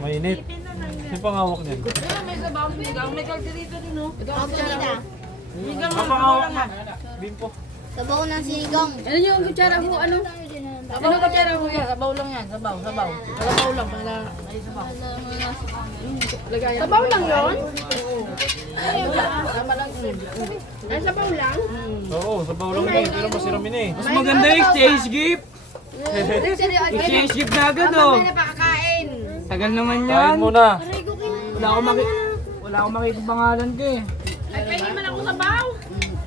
Mainit. Yung pangawak niyan. May sabaw, sinigang. May kalderito din, no? Ito ang kutsara. Sinigang Ang pangawak na. Bimpo. Sabaw ng sinigang. Ano yung kutsara mo? Ano? Ano kutsara mo yan? Sabaw lang yan. Sabaw. Sabaw lang. Para may sabaw. Sabaw lang yun? Tama lang. Ay, sabaw lang? Oo, sabaw lang yun. Pero masiramin eh. Mas maganda yung exchange gift. Exchange gift na agad oh. Napakakain. Tagal naman Kain yan. muna. Wala akong makita pangalan ko eh. Ay, pwede man ako sabaw.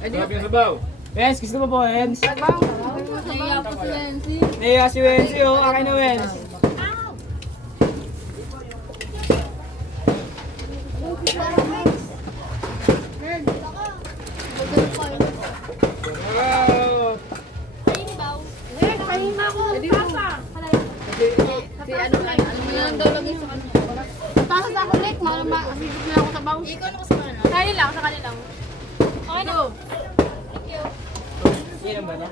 Sarap yung sabaw. Wens, gusto mo po Wens? Sabaw. Naiya si Wensi oh. Akin na Wens. Wow. Kain na ako. Papa. Si ano yan daw lagi sa kanila. Tasa sa ako ulit. Masisip na ako sabaw. Ikaw na kasama na. Kain lang, sa kanila. Okay na. Yan ba na?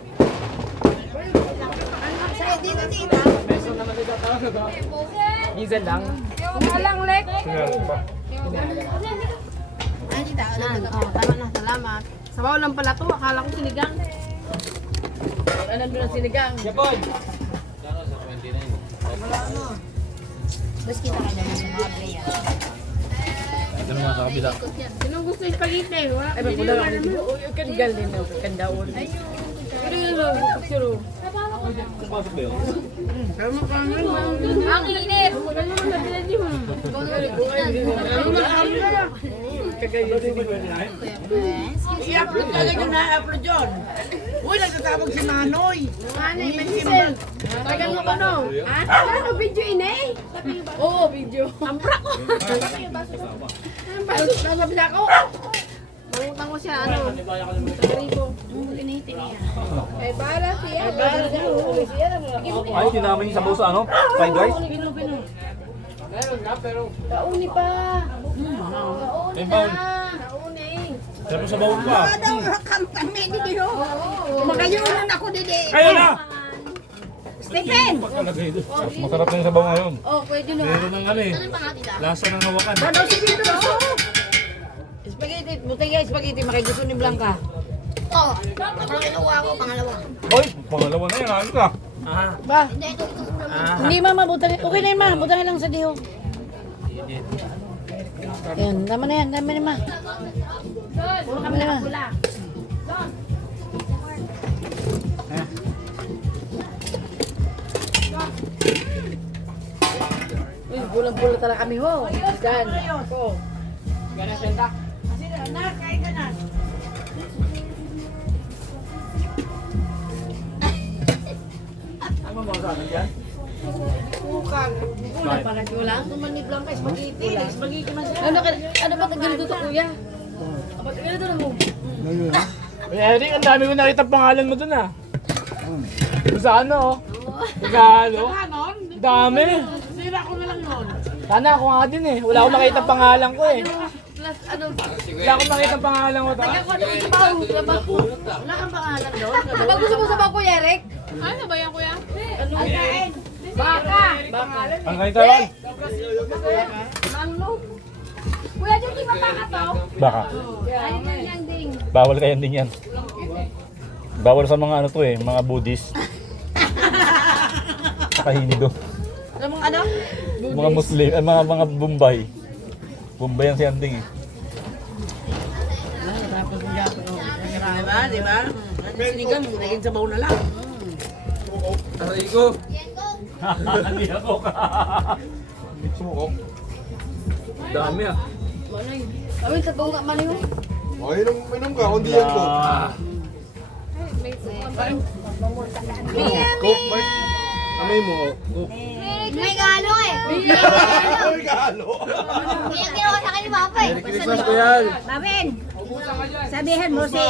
Sa dito tita. Beso naman dito tawag ba? Minsan lang. Wala lang, Lek. Ano tita? Tama na, salamat. Sabaw lang pala to. Akala ko sinigang. Alam mo na sinigang. Yapon. Bas kita ka naman sa mga playa. Ito naman sa kabila. Sinong gusto yung spaghetti? Ay, pagpula lang ako dito. Uy, yung kangal din ako. Kandaon. Pero yun lang, picture. Pasok ba yun? Ang init! Maganda naman na pinadyo. I-upload talaga yung na-upload yun. Uy, nagtatawag si Manoy. Manoy, Manisel. Tagal mo ko, no? Ano, video inay? Oo, video. Ampra ko. Pasok na sabi na ako. Mangutang ko siya, ano? Tagribo. Kinahiti niya. Ay, bala siya. Ay, bala siya. Ay, tinamay yung sabaw sa ano? Fried rice? Kauni pa. Eh, bawal. Kauni. Sarap yung sabaw pa. Daw, kami dito. Magayunan ako dito. Kayo na! Stephen! Pagkalagay doon. Masarap na yung sabaw ngayon. Oh, pwede na. Meron ng ano eh. Lasa ng hawakan. Ano si Bito? Spaghetti, butay spaghetti, makigusto ni Blanca. Oo. Pangalawa ako, pangalawa. Oy, pangalawa na yan. Ayos ka. Ba? Hindi, ito sa Hindi mama, butang. Okay na yun ma, butang lang sa diho. Yan, tama na yan, tama na ma. Tama na ma. Uy, bulang-bulang talaga kami ho. Dan. Ako. Gana senta. Ano mo sa akin dyan? Ukang. Ulang pa kasi wala. Tuman ni Blanca, spaghetti. Spaghetti man siya. Ano ba ganito to kuya? Apa ganito na mo? Eric, ang dami ko nakita pangalan mo dun ah. Doon sa ano oh. Sa ano? Dami. Sira ko na lang yun. Sana ako nga din eh. Wala akong makita pangalan ko eh. Plus ano? Wala akong makita pangalan ko ta. Ako ano yung sabaw? Wala kang pangalan doon? Kapag gusto mo sabaw kuya Eric? Ano ba yan kuya? Ano yan? Baka! Baka. Ang kain tayo? Manlo. Kuya, dyan di ba baka to? Baka. Ano na yan ding? Bawal kaya din yan. Bawal sa mga ano to eh, mga Buddhist. Saka Hindu. Alam mo ano? Mga Muslim, mga Bombay. Bombay ang siyanding eh. Diba? Diba? Sinigang, naging sabaw na lang. Aray ko. Hindi ako ka. Sumukok. Dami ah. Ay, sabaw nga man yun. O, inom ka, kundi yan ko. Coke, Mark. Amay mo, Coke. May galo eh. Ay, galo. Kaya ginawa sa akin ni Papa eh. Merry Christmas ko yan. Babin, sabihin mo si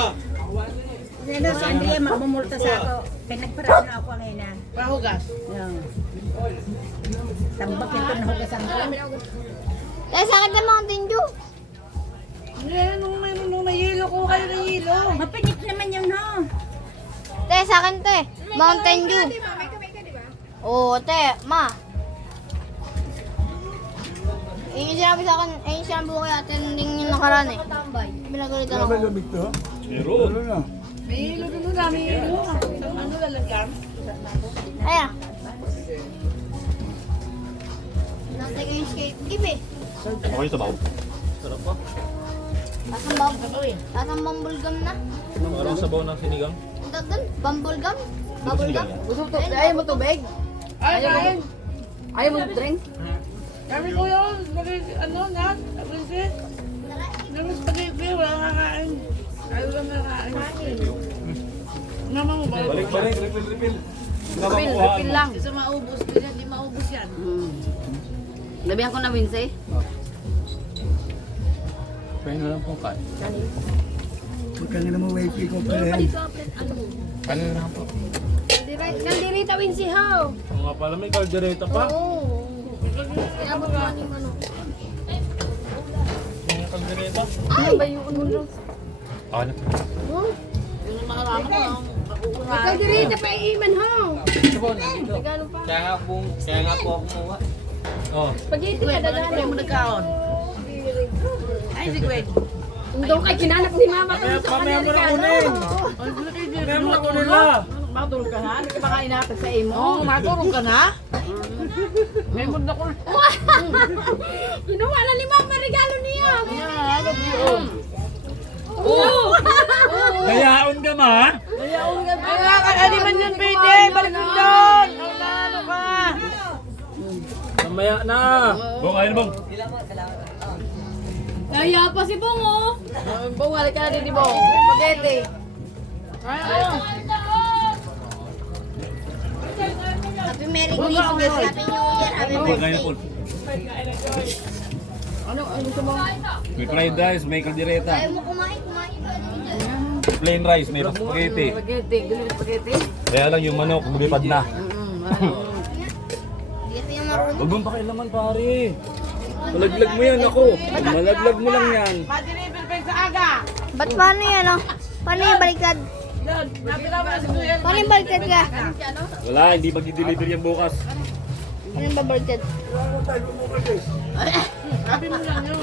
Andrea magmumulta sa ako. Pinagparaan na ako ngayon na. Pahugas. Tambak ito na hugasan ko. Kaya sa akin na Mountain Dew. Nung may yelo ko kayo ng yelo. Mapinit naman yun ho. Te, sa akin te. Mountain Dew. Oo, te. Ma. Yung sinabi sa akin, yung sinabi ko kaya tending yung nakaraan eh. Pinagalitan ako. Meron. May ilo doon namin ilo. Ano lalagyan? Ayan. Nasa yung skate game eh. Okay sa baw. Sarap pa. Tasang bumblegum na. Parang sabaw ng sinigang. Ang tawag doon? Bumblegum? Di ba sinigang yan? Gusto to, ayaw mo tubig? Ayaw mo drink? Kami ko yun. Ano na? Princess? Namis spaghetti. Wala kakain. Ayaw lang nakakain. Naman mo ba? Balik. Refill. Refill lang. Kasi maubos. Hindi maubos yan. Labihan ko na Wincy. Pwede na lang pong kain. Magkano mo wifi ko pa rin. Ano na lang po? Kaldirita Wincy how? Oo nga pala, may kaldereta pa. Oo. Inabot mo yung ano. May kaldereta. Ano ba yung ulo? Ano? Yung makarama ko. Kaldirita pa iman how? Kaya nga po ako kumuha. Oh. Spaghetti ka Hindi mo nagkaon. Ay, si Gwen. Doon kay kinanak ni mama ko sa Mamaya mo na Amerikano. kunin. Mamaya mo na kunin la. Matulog ka na? Ano ka baka inatag sa imo? Oo, matulog ka na? May mundo ko. Kinuha na ni mama regalo niya. Dayaon ka ma. Ay, di man yun, Pete. Balik mo doon. Ano ka? Mamaya na. Bong, ayun bong. Kaya pa si Bongo. Bumalik ka na din, di ba? Spaghetti. Happy Merry Christmas. Happy New Year. Happy Bong, birthday. ayun Paul. Ano gusto mo? May fried rice, may kaldereta. Ayaw mo kumain ka. Plain rice, may spaghetti. Spaghetti. Gusto mo spaghetti? Kaya lang yung manok, lumipad na. Hindi kasi yung marunong. Huwag mong pakialaman pare. Malaglag mo yan ako. Malaglag mo lang yan. Pa-deliver pa sa aga. Ba't paano yan oh? Paano yung baliktad? Napila mo na si Kuya. Paano yung baliktad ka? Wala, hindi mag-deliver yan bukas. Paano yung babaliktad? Sabi mo lang yun.